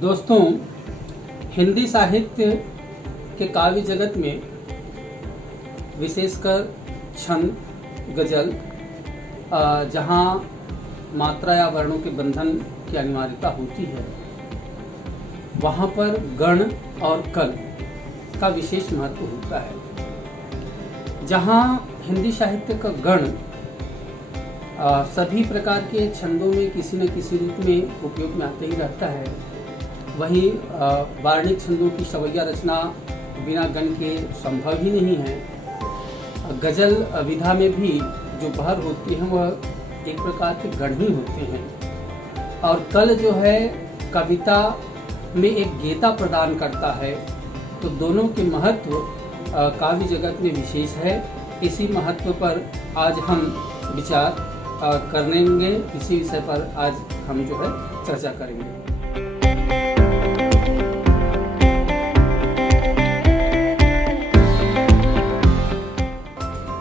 दोस्तों, हिंदी साहित्य के काव्य जगत में विशेषकर छंद, गजल, जहाँ मात्रा या वर्णों के बंधन की अनिवार्यता होती है, वहाँ पर गण और कल का विशेष महत्व होता है। जहाँ हिंदी साहित्य का गण सभी प्रकार के छंदों में किसी न किसी रूप में उपयोग में आते ही रहता है, वहीं वार्णिक छंदों की सवैया रचना बिना गण के संभव ही नहीं है। गजल विधा में भी जो बहर होती है वह एक प्रकार के गण ही होते हैं, और कल जो है कविता में एक गेता प्रदान करता है। तो दोनों के महत्व काव्य जगत में विशेष है। इसी महत्व पर आज हम विचार करेंगे, इसी विषय पर आज हम जो है चर्चा करेंगे।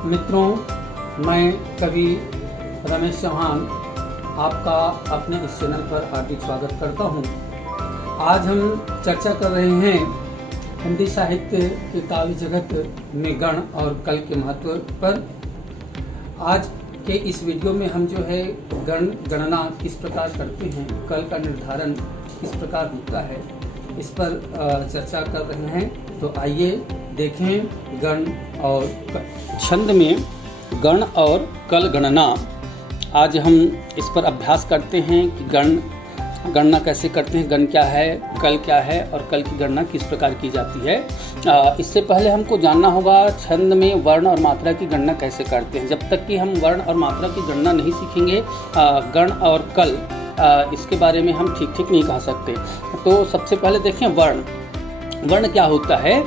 मित्रों, मैं कवि रमेश चौहान आपका अपने इस चैनल पर हार्दिक स्वागत करता हूं। आज हम चर्चा कर रहे हैं हिंदी साहित्य के काव्य जगत में गण और कल के महत्व पर। आज के इस वीडियो में हम जो है गणना किस प्रकार करते हैं, कल का निर्धारण किस प्रकार होता है, इस पर चर्चा कर रहे हैं। तो आइए देखें गण और छंद में गण और कल गणना। आज हम इस पर अभ्यास करते हैं कि गणना कैसे करते हैं, गण क्या है, कल क्या है और कल की गणना किस प्रकार की जाती है। इससे पहले हमको जानना होगा छंद में वर्ण और मात्रा की गणना कैसे करते हैं। जब तक कि हम वर्ण और मात्रा की गणना नहीं सीखेंगे, गण और कल इसके बारे में हम ठीक नहीं कह सकते। तो सबसे पहले देखें वर्ण क्या होता है।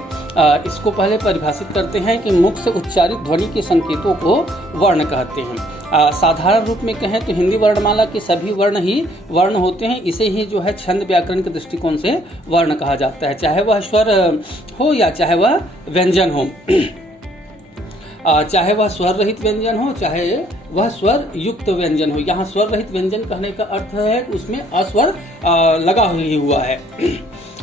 इसको पहले परिभाषित करते हैं कि मुख से उच्चारित ध्वनि के संकेतों को वर्ण कहते हैं। साधारण रूप में कहें तो हिंदी वर्णमाला के सभी वर्ण ही वर्ण होते हैं। इसे ही जो है छंद व्याकरण के दृष्टिकोण से वर्ण कहा जाता है, चाहे वह स्वर हो या चाहे वह व्यंजन हो। चाहे वह स्वर रहित व्यंजन हो, चाहे वह स्वर युक्त व्यंजन हो। यहाँ स्वर रहित व्यंजन कहने का अर्थ है कि उसमें अस्वर लगा ही हुआ है।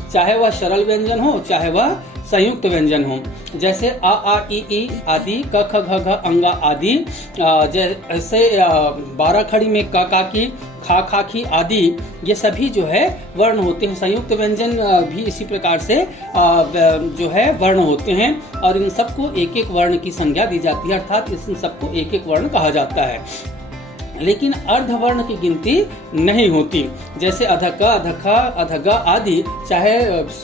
चाहे वह सरल व्यंजन हो, चाहे वह संयुक्त व्यंजन हो, जैसे आ ई आदि, क ख घ घ अंगा आदि। जैसे 12 खड़ी में क का की, खा खा की आदि, ये सभी जो है वर्ण होते हैं। संयुक्त व्यंजन भी इसी प्रकार से जो है वर्ण होते हैं, और इन सबको एक एक वर्ण की संज्ञा दी जाती है, अर्थात इन सबको एक एक वर्ण कहा जाता है। लेकिन अर्धवर्ण की गिनती नहीं होती, जैसे अधक, अधखा, अधगा आदि, चाहे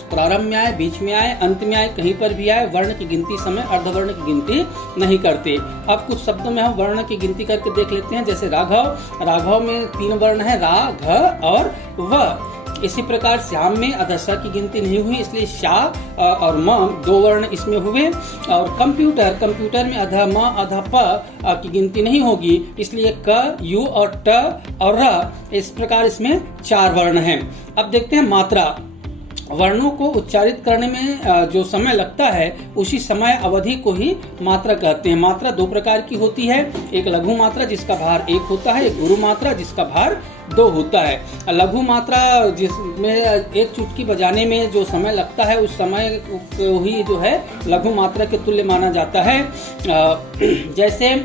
प्रारंभ में आए, बीच में आए, अंत में आए, कहीं पर भी आए, वर्ण की गिनती समय अर्धवर्ण की गिनती नहीं करते। अब कुछ शब्दों में हम वर्ण की गिनती करके देख लेते हैं, जैसे राघव में 3 वर्ण है, रा, घ और व। इसी प्रकार श्याम में अधसा की गिनती नहीं हुई, इसलिए शा और म 2 वर्ण इसमें हुए। और कंप्यूटर में अध, म, अध, प की गिनती नहीं होगी, इसलिए क, यू और ट और र, इस प्रकार इसमें 4 वर्ण हैं। अब देखते हैं मात्रा। वर्णों को उच्चारित करने में जो समय लगता है, उसी समय अवधि को ही मात्रा कहते हैं। मात्रा 2 प्रकार की होती है, एक लघु मात्रा जिसका भार 1 होता है, एक गुरु मात्रा जिसका भार 2 होता है। लघु मात्रा जिसमें एक चुटकी बजाने में जो समय लगता है, उस समय को ही जो है लघु मात्रा के तुल्य माना जाता है। जैसे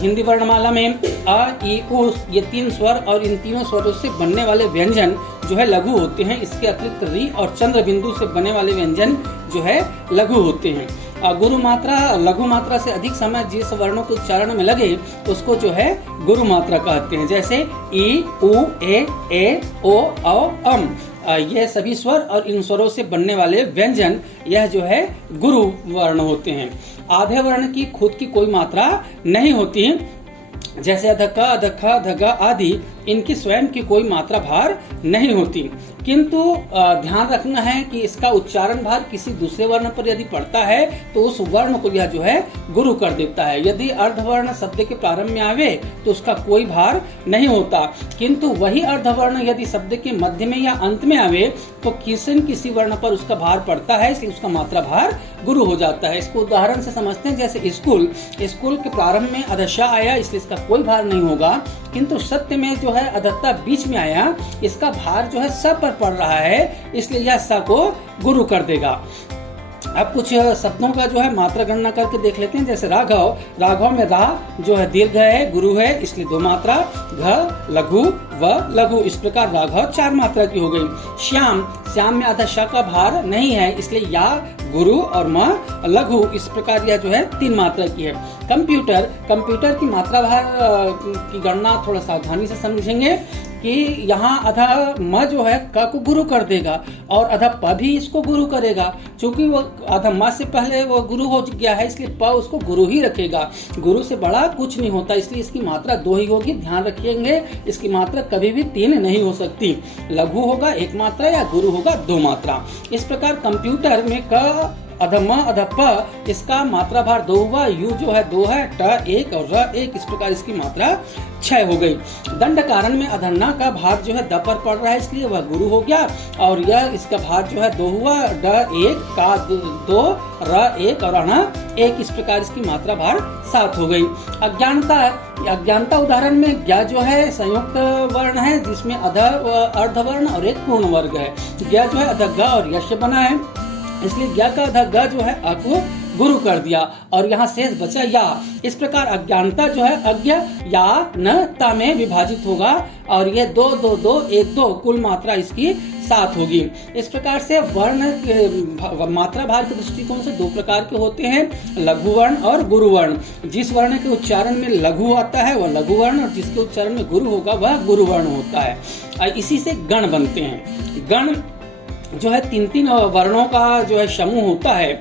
हिंदी वर्णमाला में अ, ई, उ, ये 3 स्वर और इन तीनों स्वरों से बनने वाले व्यंजन जो है लघु होते हैं। इसके अतिरिक्त री और चंद्र बिंदु से बने वाले व्यंजन जो है लघु होते हैं। गुरु मात्रा, लघु मात्रा से अधिक समय जिस वर्णों के उच्चारण में लगे उसको जो है गुरु मात्रा कहते हैं, जैसे ई, उ, ए, ओ, औ, अम। यह सभी स्वर और इन स्वरों से बनने वाले व्यंजन यह जो है गुरु वर्ण होते हैं। आधे वर्ण की खुद की कोई मात्रा नहीं होती, जैसे अधक, अधखा, धगा आदि, इनकी स्वयं की कोई मात्रा भार नहीं होती। किंतु ध्यान रखना है कि इसका उच्चारण भार किसी दूसरे वर्ण पर यदि पड़ता है तो उस वर्ण को यह जो है गुरु कर देता है। यदि अर्धवर्ण शब्द के प्रारंभ में आवे तो उसका कोई भार नहीं होता, किंतु वही अर्धवर्ण यदि शब्द के मध्य में या अंत में आवे तो किसी वर्ण पर उसका भार पड़ता है, इसलिए उसका मात्रा भार गुरु हो जाता है। इसको उदाहरण से समझते हैं, जैसे स्कूल के प्रारंभ में अधशा आया, इसलिए इसका कोई भार नहीं होगा, किंतु सत्य में जो है अधत्ता बीच में आया, इसका भार जो है स पर पड़ रहा है, इसलिए यह स को गुरु कर देगा। अब कुछ शब्दों का जो है मात्रा गणना करके देख लेते हैं। जैसे राघव, राघव में रा जो है दीर्घ है, गुरु है, इसलिए 2 मात्रा। घ लघु व लघु, इस प्रकार राघव 4 मात्रा की हो गई। श्याम, श्याम में आधा श का भार नहीं है, इसलिए या गुरु और म लघु, इस प्रकार यह जो है 3 मात्रा की है। कंप्यूटर, कंप्यूटर की मात्रा भार की गणना थोड़ा सावधानी से समझेंगे कि यहाँ अधा म जो है क को गुरु कर देगा और अधा प भी इसको गुरु करेगा। चूंकि वो अधा म से पहले वो गुरु हो गया है, इसलिए प उसको गुरु ही रखेगा। गुरु से बड़ा कुछ नहीं होता, इसलिए इसकी मात्रा 2 ही होगी। ध्यान रखिएंगे, इसकी मात्रा कभी भी 3 नहीं हो सकती। लघु होगा 1 मात्रा या गुरु होगा 2 मात्रा। इस प्रकार कंप्यूटर में क अधम अधप, इसका मात्रा भार 2 हुआ। यू जो है 2 है, ट 1 और र 1, इस प्रकार इसकी मात्रा 6 हो गई। दंड कारण में अधन्ना का भार जो है द पर पड़ रहा है, इसलिए वह गुरु हो गया और यह इसका भार जो है 2 हुआ। ड 1 का 2, र 1 और अण 1, इस प्रकार इसकी मात्रा भार 7 हो गई। अज्ञानता, अज्ञानता उदाहरण में ज्ञ जो है संयुक्त वर्ण है, जिसमें अध अर्धवर्ण और एक पूर्ण वर्ग है। ज्ञ जो है अध ग और यश बना है, इसलिए ज्ञ का अध ग जो है अ को गुरु कर दिया और यहाँ शेष बचा या। इस प्रकार अज्ञानता जो है अज्ञ या न ता में विभाजित होगा और ये 2 2 2 1 2, कुल मात्रा इसकी 7 होगी। इस प्रकार से वर्ण मात्रा भार के दृष्टिकोण से 2 प्रकार के होते हैं, लघु वर्ण और गुरु वर्ण। जिस वर्ण के उच्चारण में लघु आता है वह लघु वर्ण और जिसके उच्चारण में गुरु होगा वह गुरु वर्ण होता है। इसी से गण बनते हैं। गण जो है 3 वर्णों का जो है समूह होता है।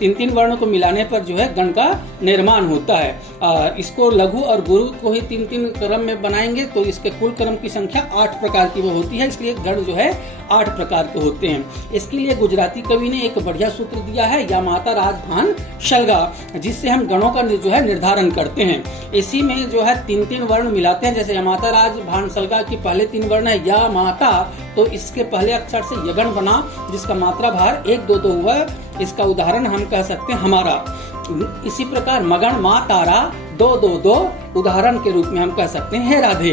3 वर्णों को मिलाने पर जो है गण का निर्माण होता है। इसको लघु और गुरु को ही 3 क्रम में बनाएंगे तो इसके कुल क्रम की संख्या 8 प्रकार की वो होती है, इसलिए गण जो है 8 प्रकार के होते हैं। इसके लिए गुजराती कवि ने एक बढ़िया सूत्र दिया है, या माता राज भान शलगा, जिससे हम गणों का जो है निर्धारण करते हैं। इसी में जो है 3 वर्ण मिलाते हैं। जैसे यमाता राज भान शलगा की पहले 3 वर्ण है या माता, तो इसके पहले अक्षर से यगण बना, जिसका मात्रा भार 1 2 2 हुआ। इसका उदाहरण हम कह सकते हैं हमारा। इसी प्रकार मगन मा तारा 2 2 2 उदाहरण के रूप में हम कह सकते हैं हे राधे।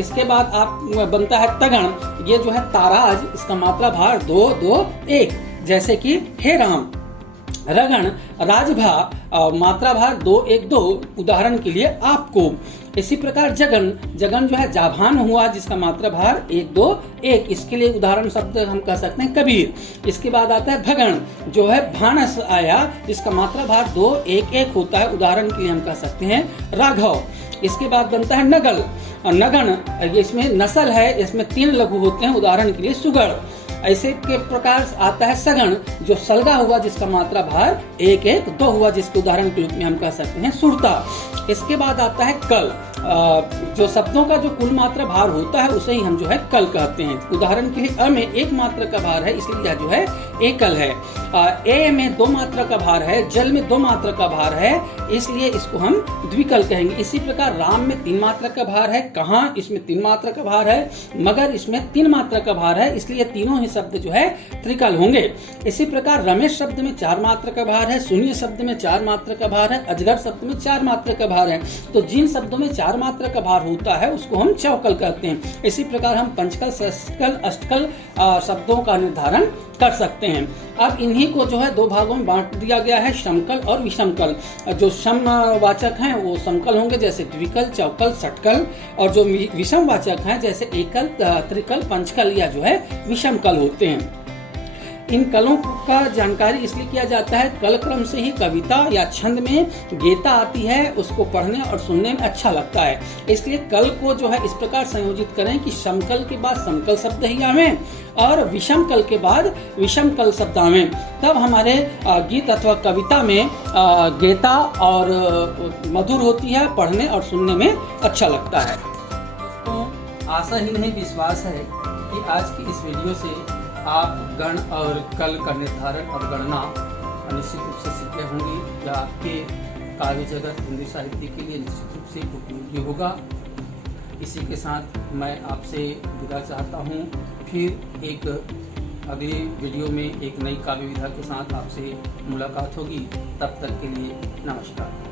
इसके बाद आप बनता है तगण, ये जो है ताराज, इसका मात्रा भार 2 2 1, जैसे कि हे राम। रगण राजभा, मात्रा भार 2 1 2, उदाहरण के लिए आपको। इसी प्रकार जगन, जगन जो है जाभान हुआ, जिसका मात्रा भार 1 2 1, इसके लिए उदाहरण शब्द हम कह सकते हैं कबीर। इसके बाद आता है भगण, जो है भानस आया, जिसका मात्रा भार 2 1 1 होता है, उदाहरण के लिए हम कह सकते हैं राघव। इसके बाद बनता है नगल, नगन, इसमें नस्ल है, इसमें 3 लघु होते हैं, उदाहरण के लिए सुगढ़। ऐसे के प्रकार आता है सगण, जो सलगा हुआ, जिसका मात्रा भार 1 1 2 हुआ, जिसके उदाहरण के रूप में हम कह सकते हैं सुरता। इसके बाद आता है कल, जो शब्दों का जो कुल मात्रा भार होता है उसे ही हम जो है कल कहते हैं। उदाहरण के लिए अ में 1 मात्रा का भार है, इसलिए यह जो है एकल है। ए में 2 मात्रा का भार है, जल में 2 मात्रा का भार है, इसलिए इसको हम द्विकल कहेंगे। इसी प्रकार राम में 3 मात्रा का भार है, कहाँ, इसमें 3 मात्रा का भार है, मगर इसमें 3 मात्रा का भार है, इसलिए तीनों ही शब्द जो है त्रिकल होंगे। इसी प्रकार रमेश शब्द में 4 मात्रा का भार है, शून्य शब्द में 4 मात्रा का भार है, अजगर शब्द में 4 मात्रा का भार है। तो जिन शब्दों में 4 मात्रा का भार होता है उसको हम चौकल कहते हैं। इसी प्रकार हम पंचकल षष्कल अष्टकल शब्दों का निर्धारण कर सकते हैं। अब इन्हीं को जो है 2 भागों में बांट दिया गया है, समकल और विषमकल। जो समवाचक हैं वो समकल होंगे, जैसे द्विकल चौकल षटकल, और जो विषम वाचक हैं जैसे एकल त्रिकल पंचकल या जो है विषमकल होते हैं। इन कलों का जानकारी इसलिए किया जाता है, कल क्रम से ही कविता या छंद में गीता आती है, उसको पढ़ने और सुनने में अच्छा लगता है। इसलिए कल को जो है इस प्रकार संयोजित करें कि समकल के बाद समकल शब्द ही आवे और विषम कल के बाद विषम कल शब्द आवे, तब हमारे गीत अथवा कविता में गीता और मधुर होती है, पढ़ने और सुनने में अच्छा लगता है। तो आशा ही नहीं विश्वास है कि आज की इस वीडियो से आप गण और कल का निर्धारण और गणना निश्चित रूप से सीखे होंगी, या आपके काव्य जगत हिंदी साहित्य के लिए निश्चित रूप से उपयोगी होगा। इसी के साथ मैं आपसे विदा चाहता हूँ। फिर एक अगली वीडियो में एक नई काव्य विधा के साथ आपसे मुलाकात होगी। तब तक के लिए नमस्कार।